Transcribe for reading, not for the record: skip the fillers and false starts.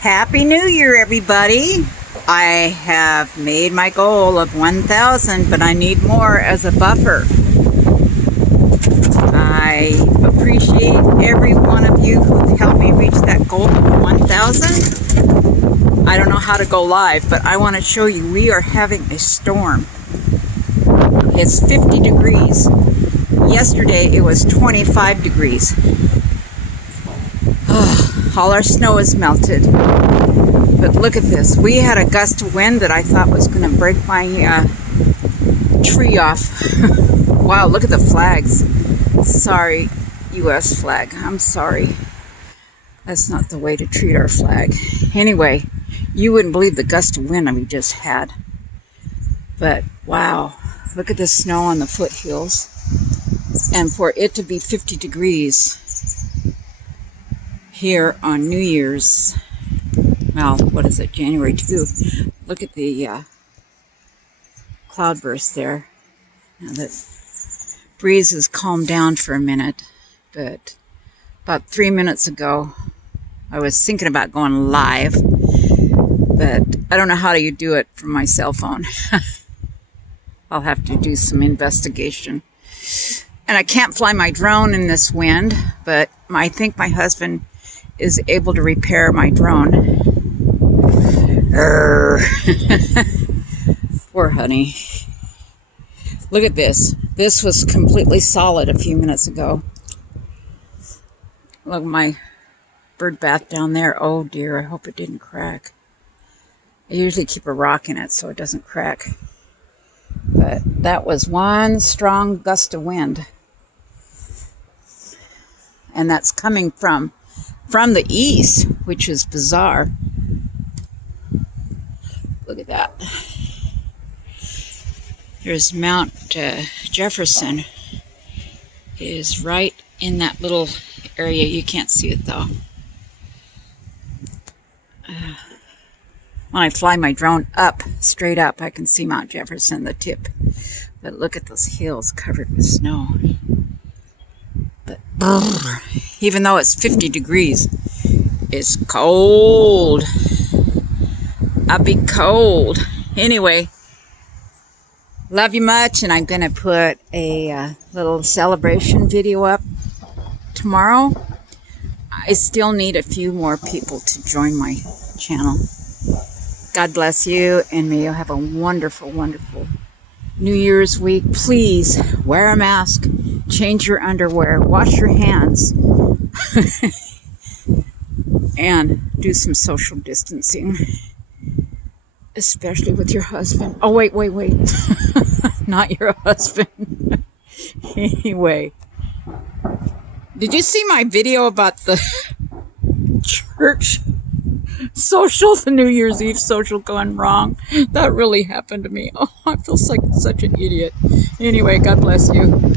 Happy New Year, everybody. I have made my goal of 1,000, but I need more as a buffer. I appreciate every one of you who've helped me reach that goal of 1,000. I don't know how to go live, but I want to show you we are having a storm. It's 50 degrees. Yesterday it was 25 degrees. All our snow is melted. But look at this. We had a gust of wind that I thought was going to break my tree off. Wow, look at the flags. Sorry, U.S. flag. I'm sorry. That's not the way to treat our flag. Anyway, you wouldn't believe the gust of wind we just had. But wow, look at the snow on the foothills. And for it to be 50 degrees here on New Year's, well, what is it, January 2. Look at the cloudburst there. Now the breeze has calmed down for a minute, but about 3 minutes ago, I was thinking about going live, but I don't know how you do it from my cell phone. I'll have to do some investigation. And I can't fly my drone in this wind, but I think my husband is able to repair my drone. Poor honey. Look at this. This was completely solid a few minutes ago. Look at my bird bath down there. Oh dear, I hope it didn't crack. I usually keep a rock in it so it doesn't crack. But that was one strong gust of wind. And that's coming from the east, which is bizarre. Look at that. There's Mount Jefferson is right in that little area. You can't see it though. When I fly my drone up, straight up, I can see Mount Jefferson, the tip. But look at those hills covered with snow. But even though it's 50 degrees, it's cold. I'll be cold. Anyway, love you much, and I'm going to put a little celebration video up tomorrow. I still need a few more people to join my channel. God bless you, and may you have a wonderful, wonderful New Year's week. Please wear a mask, change your underwear, wash your hands, and do some social distancing, especially with your husband. Oh, wait. Not your husband. Anyway, did you see my video about the church social, the New Year's Eve social gone wrong? That really happened to me. Oh, I feel like such an idiot. Anyway, God bless you.